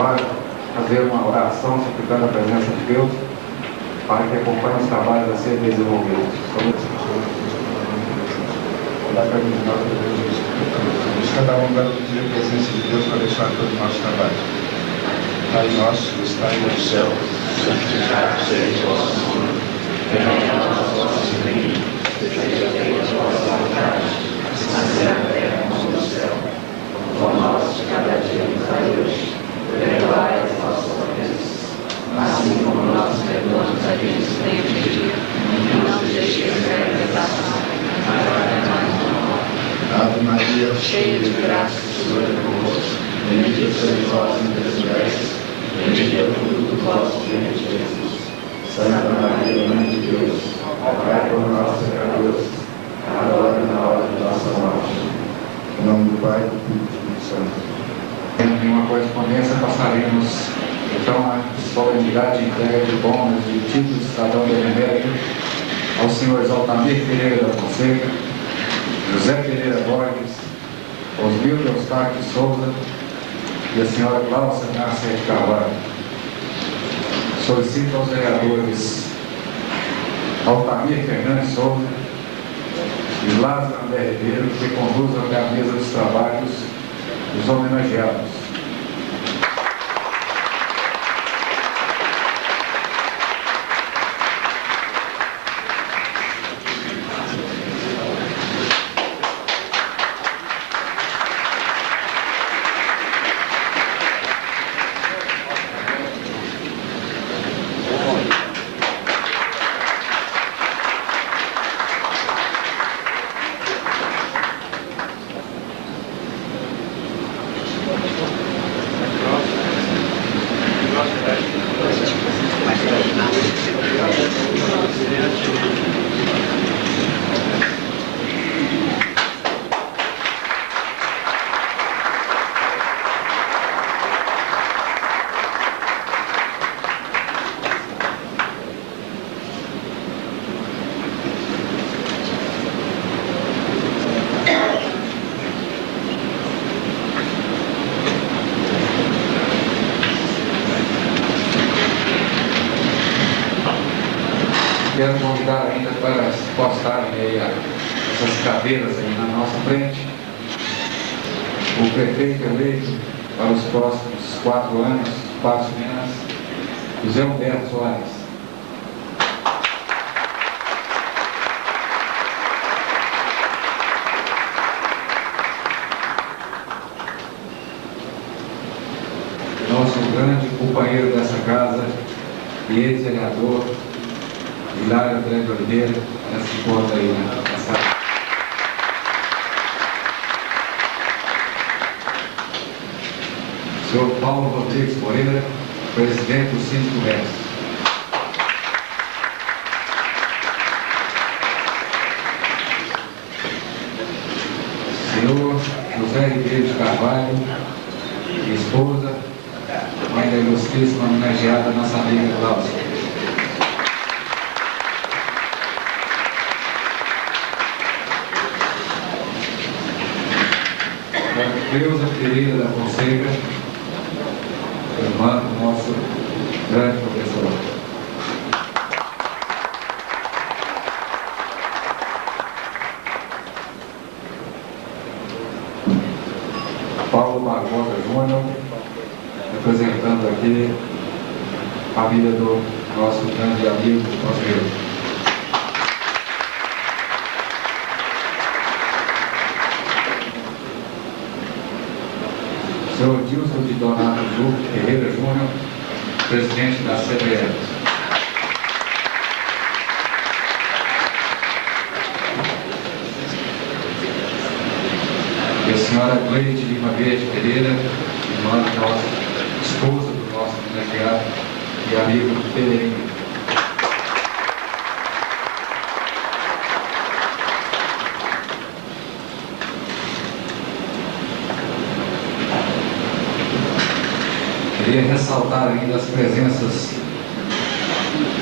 Carvalho fazer uma oração suplicando a presença de Deus para que acompanhe os trabalhos a serem desenvolvidos. Cada um vai pedir a presença de Deus para abençoar todo o nosso trabalho. Pai nosso que está no céu, santificado seja o vosso nome. Venha a nós o vosso reino, seja feita a vossa vontade, assim na terra como no céu. O pão nosso de cada dia nos dai hoje, perdoai as nossas ofensas, assim como nós perdoamos a quem nos tem ofendido, e não nos deixeis cair em tentação, mas livrai-nos do mal. Ave Maria, cheia de graça, o Senhor é convosco. Bendita sois vós entre as mulheres, bendito é o fruto do vosso ventre, Jesus. Santa Maria, Mãe de Deus, rogai por nós, pecadores, agora e na hora de nossa morte. Em nome do Pai, do Filho e do Espírito Santo. Em uma correspondência, passaremos então a solenidade de entrega de bônus e títulos de cidadão do emérito ao senhor Altamir Pereira da Fonseca, José Pereira Borges, Osmildo Eustáquio Souza e a senhora Cláudia Nácia de Carvalho. Solicito aos vereadores Altamir Fernandes Souza e Lázaro André Ribeiro que conduzam até a mesa dos trabalhos dos homenageados. Quero convidar ainda para se postarem aí essas cadeiras aí na nossa frente o prefeito eleito para os próximos 4 anos, Passo Minas, José Humberto Soares. Nosso grande companheiro dessa casa e ex-vereador, Hilário André de Oliveira, se encontra aí na sala. Senhor Paulo Rodrigues Moreira, presidente do Síndico Mestre. Senhor José Ribeiro de Carvalho, esposa, mãe da ilustríssima homenageada, nossa amiga Cláudia. Cleusa Pereira da Fonseca, irmã do nosso grande professor. Paulo Barbosa Júnior, representando aqui a família do nosso grande amigo, nosso Deus. Senhor Dilson de Donato Ferreira Júnior, presidente da CBF. E a senhora Gleide Lima Verde Pereira, irmã do nosso, esposa do nosso homenageado e amigo do Pereirinho. Queria ressaltar ainda as presenças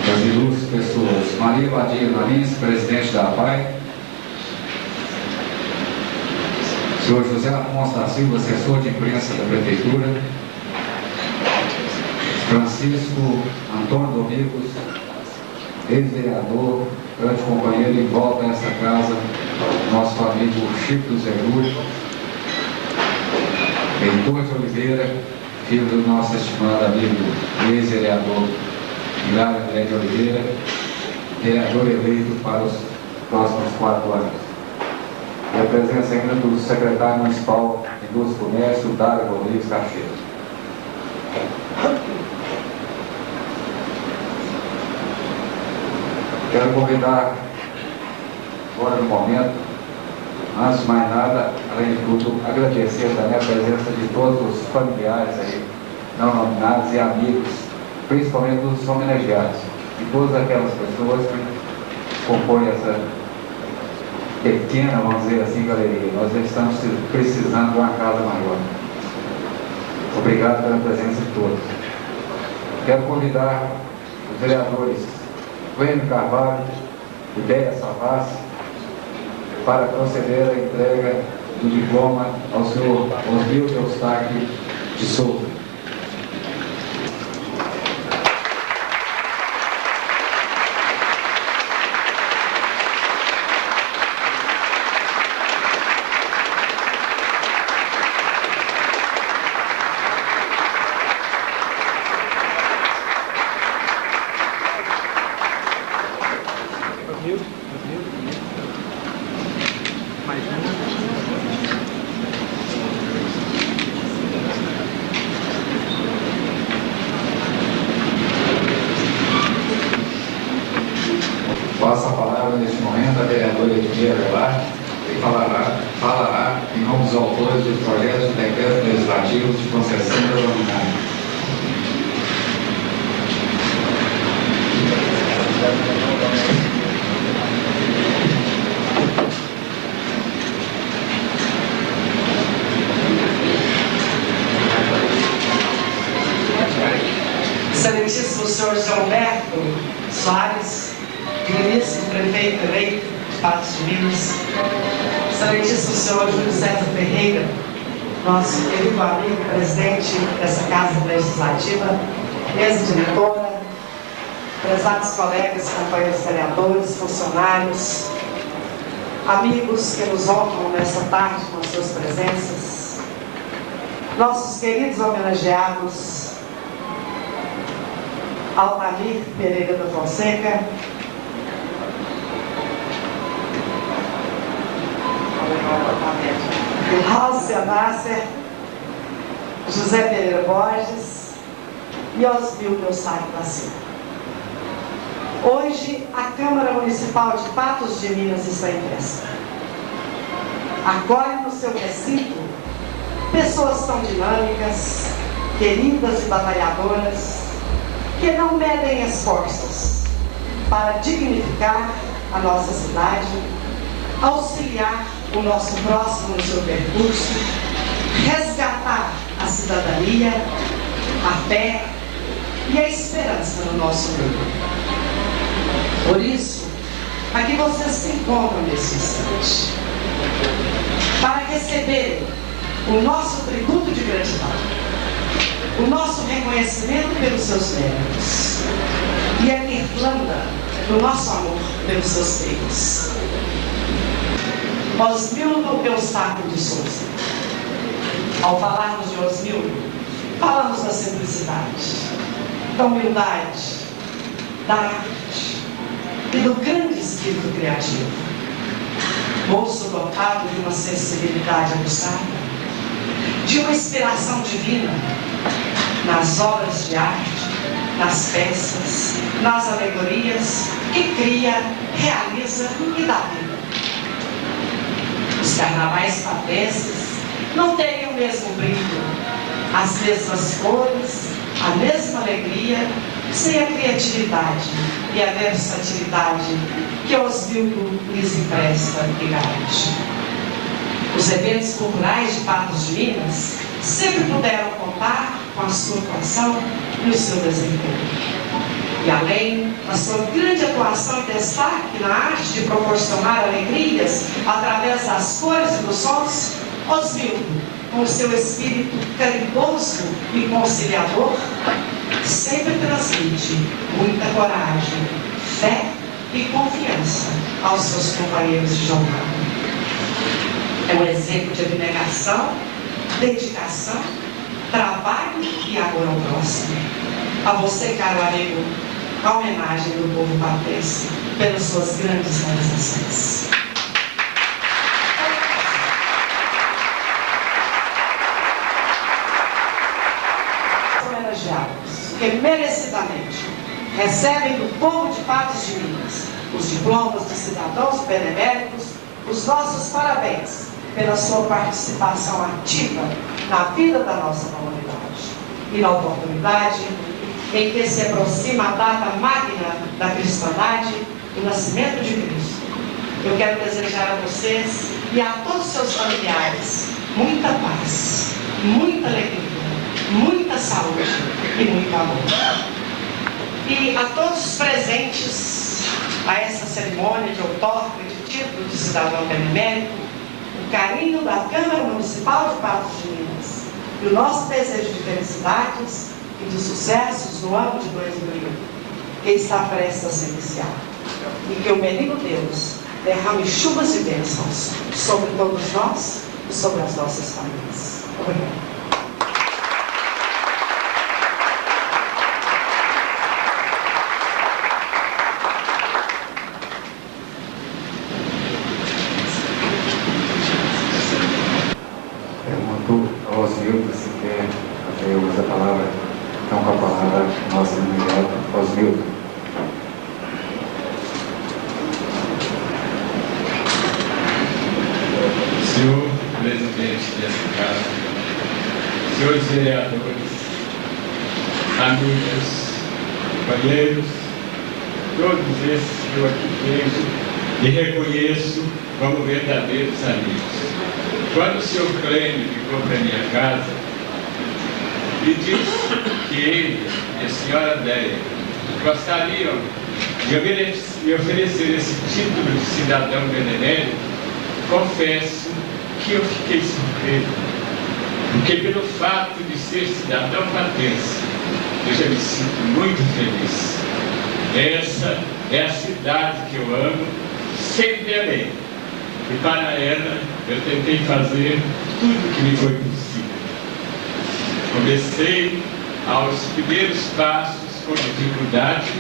das ilustres pessoas. Maria Badia Marins, presidente da APAI. Senhor José Afonso da Silva, assessor de imprensa da Prefeitura. Francisco Antônio Domingos, ex-vereador, grande companheiro, em volta a essa casa, nosso amigo Chico Zerúcio, Heitor de Oliveira, filho do nosso estimado amigo ex-vereador Hilário André de Oliveira, vereador eleito para os próximos 4 anos. E a presença ainda do secretário municipal de Indústria e Comércio, Dário Rodrigues Cacheiro. Quero convidar, agora no momento, antes de mais nada, além de tudo, agradecer também a presença de todos os familiares aí, não nominados e amigos, principalmente dos homenageados, e todas aquelas pessoas que compõem essa pequena, vamos dizer assim, galeria. Nós estamos precisando de uma casa maior. Obrigado pela presença de todos. Quero convidar os vereadores Clênio Carvalho e Déia Savassi para proceder à entrega do diploma ao senhor Osmildo Eustáquio de Souza. Passa a palavra neste momento a vereadora Edmir Avelar, que falará em nome dos autores dos projetos de decretos legislativos de concessão da luminária. Excelentíssimo senhor João Humberto Soares, digníssimo prefeito eleito de Patos de Minas, excelentíssimo senhor Júlio César Ferreira, nosso querido amigo presidente dessa Casa Legislativa, ex-diretora, prezados colegas, companheiros vereadores, funcionários, amigos que nos honram nessa tarde com suas presenças, nossos queridos homenageados, Altamir Pereira da Fonseca, Ráucia Nasser, José Pereira Borges e Osmildo Eustáquio da Silva. Hoje, a Câmara Municipal de Patos de Minas está em festa. Acolhe no seu recinto pessoas tão dinâmicas, queridas e batalhadoras, que não medem esforços para dignificar a nossa cidade, auxiliar o nosso próximo no seu percurso, resgatar a cidadania, a fé e a esperança no nosso mundo. Por isso, aqui vocês se encontram nesse instante, para receberem o nosso tributo de gratidão, o nosso reconhecimento pelos seus méritos e a guirlanda do nosso amor pelos seus feitos. Osmildo Eustáquio de Souza. Ao falarmos de Osmildo, falamos da simplicidade, da humildade, da arte e do grande espírito criativo. Moço dotado de uma sensibilidade aguçada, de uma inspiração divina nas obras de arte, nas peças, nas alegorias que cria, realiza e dá vida. Os carnavais patenses não teriam o mesmo brilho, as mesmas cores, a mesma alegria, sem a criatividade e a versatilidade que Osmildo lhes empresta e garante. Os eventos culturais de Patos de Minas sempre puderam contar com a sua atuação e o seu desempenho. E além da sua grande atuação e destaque na arte de proporcionar alegrias através das cores e dos sons, Osmildo, com o seu espírito caridoso e conciliador, sempre transmite muita coragem, fé e confiança aos seus companheiros de jornada. É um exemplo de abnegação, dedicação, trabalho e amor ao próximo. A você, caro amigo, a homenagem do povo patense pelas suas grandes realizações. Homenageados, que merecidamente recebem do povo de Patos de Minas os diplomas de cidadãos beneméritos, os nossos parabéns pela sua participação ativa na vida da nossa comunidade. E na oportunidade em que se aproxima a data magna da cristandade, o nascimento de Cristo, eu quero desejar a vocês e a todos os seus familiares muita paz, muita alegria, muita saúde e muito amor. E a todos os presentes a essa cerimônia de outorga de título de cidadão benemérito, o carinho da Câmara Municipal de Patos de Minas e o nosso desejo de felicidades e de sucessos no ano de 2001, que está prestes a se iniciar. E que o menino Deus derrame chuvas de bênçãos sobre todos nós e sobre as nossas famílias. Obrigada. Osmildo, se quer fazer uso da palavra, então com a palavra nossa obrigado, Osmildo. Senhor presidente dessa casa, senhores vereadores, amigas, companheiros, todos esses que eu aqui vejo e reconheço como verdadeiros amigos. Quando o senhor Clênio ficou para minha casa e disse que ele e a senhora Déia gostariam de oferecer esse título de cidadão benemérito, confesso que eu fiquei surpreso, porque pelo fato de ser cidadão patense, eu já me sinto muito feliz. Essa é a cidade que eu amo, sempre amei. E para ela, eu tentei fazer tudo o que me foi possível. Comecei aos primeiros passos com dificuldade,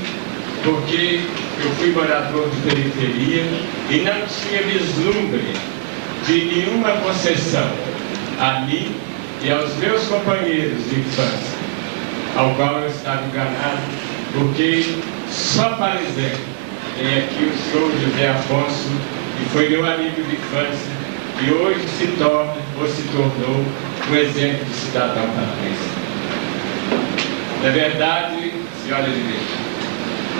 porque eu fui morador de periferia e não tinha vislumbre de nenhuma concessão a mim e aos meus companheiros de infância, ao qual eu estava enganado, porque só para exemplo, tem aqui o senhor José Afonso, que foi meu amigo de infância e hoje se tornou um exemplo de cidadão patense. Na verdade, senhora Edilene,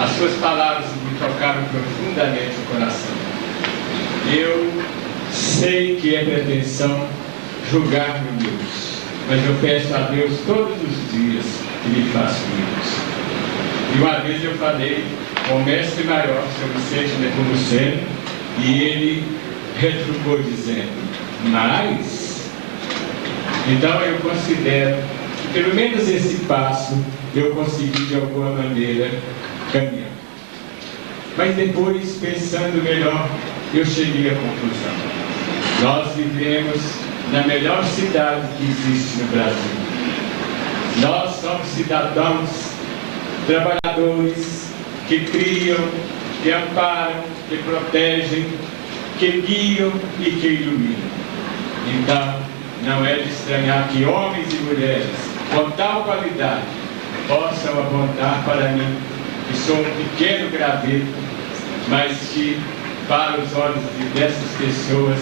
as suas palavras me tocaram profundamente o coração. Eu sei que é pretensão julgar Deus, mas eu peço a Deus todos os dias que me faça humilde. E uma vez eu falei com o mestre maior, Sr. Vicente Nepomuceno, e ele retrucou dizendo, mas, então eu considero que pelo menos esse passo eu consegui de alguma maneira caminhar. Mas depois, pensando melhor, eu cheguei à conclusão. Nós vivemos na melhor cidade que existe no Brasil. Nós somos cidadãos, trabalhadores, que criam, que amparam, que protegem, que guiam e que iluminam. Então, não é de estranhar que homens e mulheres com tal qualidade possam apontar para mim, que sou um pequeno graveto, mas que, para os olhos dessas pessoas,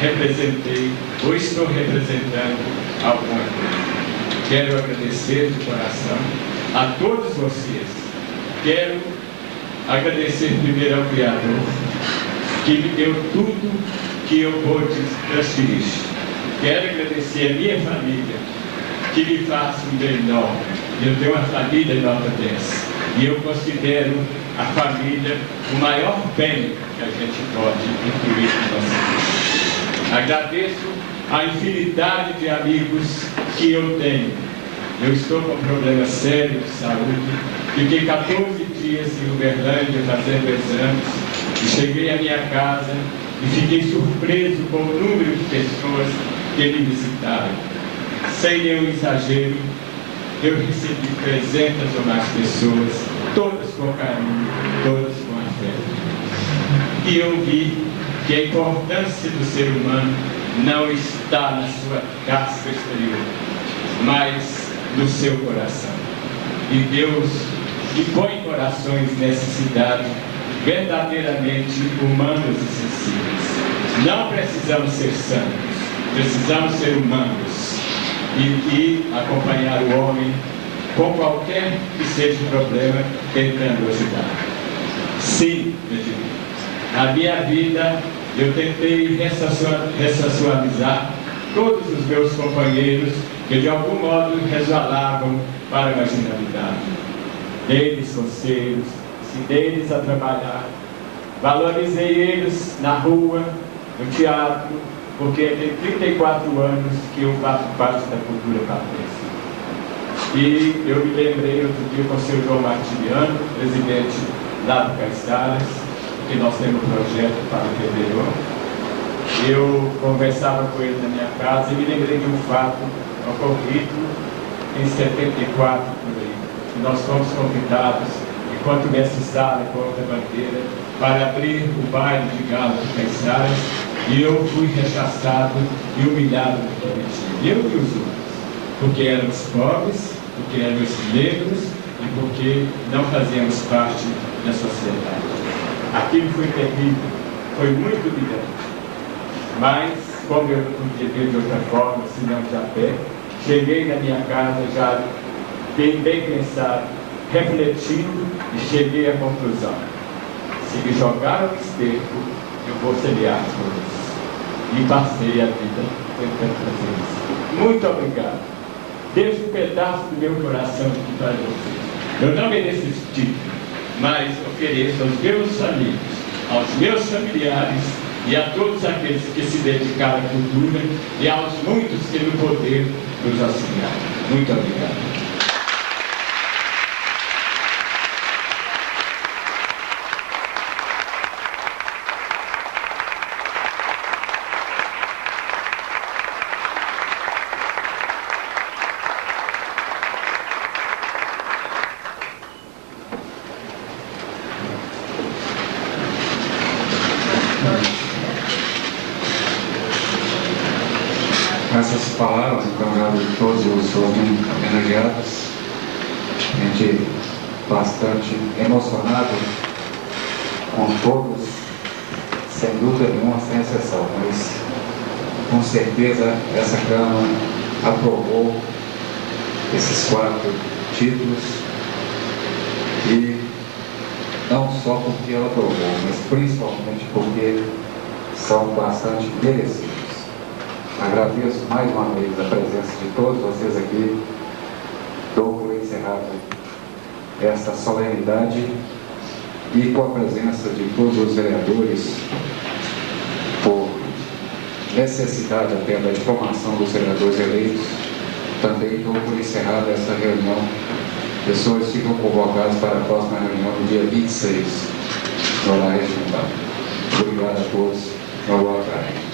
representei ou estou representando alguma coisa. Quero agradecer de coração a todos vocês. Quero agradecer primeiro ao Criador, que me deu tudo que eu pude transferir. Quero agradecer a minha família, que me faz um bem enorme. Eu tenho uma família nota 10 e eu considero a família o maior bem que a gente pode incluir na nossa vida. Agradeço a infinidade de amigos que eu tenho Eu estou com um problema sério de saúde. Fiquei 14 dias em Uberlândia fazendo exames e cheguei à minha casa e fiquei surpreso com o número de pessoas que me visitaram. Sem nenhum exagero, eu recebi 300 ou mais pessoas, todas com carinho, todas com afeto. E eu vi que a importância do ser humano não está na sua casca exterior, mas no seu coração. E Deus que põe corações necessitados, verdadeiramente humanos e sensíveis. Não precisamos ser santos, precisamos ser humanos e acompanhar o homem com qualquer que seja o problema, tentando ajudar. Sim, na minha vida eu tentei ressexualizar todos os meus companheiros que de algum modo resvalavam para a marginalidade. Dei-lhes conselhos, ensinei-lhes a trabalhar, valorizei eles na rua, no teatro, porque tem 34 anos que eu faço parte da cultura patrícia. E eu me lembrei outro dia com o seu João Martiniano, presidente lá do Caiçaras, que nós temos um projeto para o interior. Eu conversava com ele na minha casa e me lembrei de um fato ocorrido em 74 por aí. E nós fomos convidados, enquanto mestre Sala e porta-bandeira, para abrir o baile de gala do Caiçaras, e eu fui rechaçado e humilhado no coletivo, eu e os outros, porque éramos pobres, porque éramos negros e porque não fazíamos parte da sociedade. Aquilo foi terrível, foi muito humilhante. Mas, como eu não podia ver de outra forma, senão de a pé, cheguei na minha casa já bem pensado, refletindo e cheguei à conclusão: se me jogar ao esterco, eu vou semear flores. E passei a vida tentando fazer isso. Muito obrigado. Deixo um pedaço do meu coração aqui para vocês. Eu não mereço esse título, mas ofereço aos meus amigos, aos meus familiares e a todos aqueles que se dedicaram à cultura e aos muitos que no poder nos auxiliaram. Muito obrigado. Essas palavras, então, já de todos os homenageados, a gente bastante emocionado com todos, sem dúvida nenhuma, sem exceção, mas com certeza essa Câmara aprovou esses 4 títulos, e não só porque ela aprovou, mas principalmente porque são bastante merecidos. Agradeço mais uma vez a presença de todos vocês aqui. Dou por encerrado esta solenidade e com a presença de todos os vereadores, por necessidade até da diplomação dos vereadores eleitos, também dou por encerrada essa reunião. Pessoas ficam convocadas para a próxima reunião no dia 26, no horário regimental. Obrigado a todos. Uma boa tarde.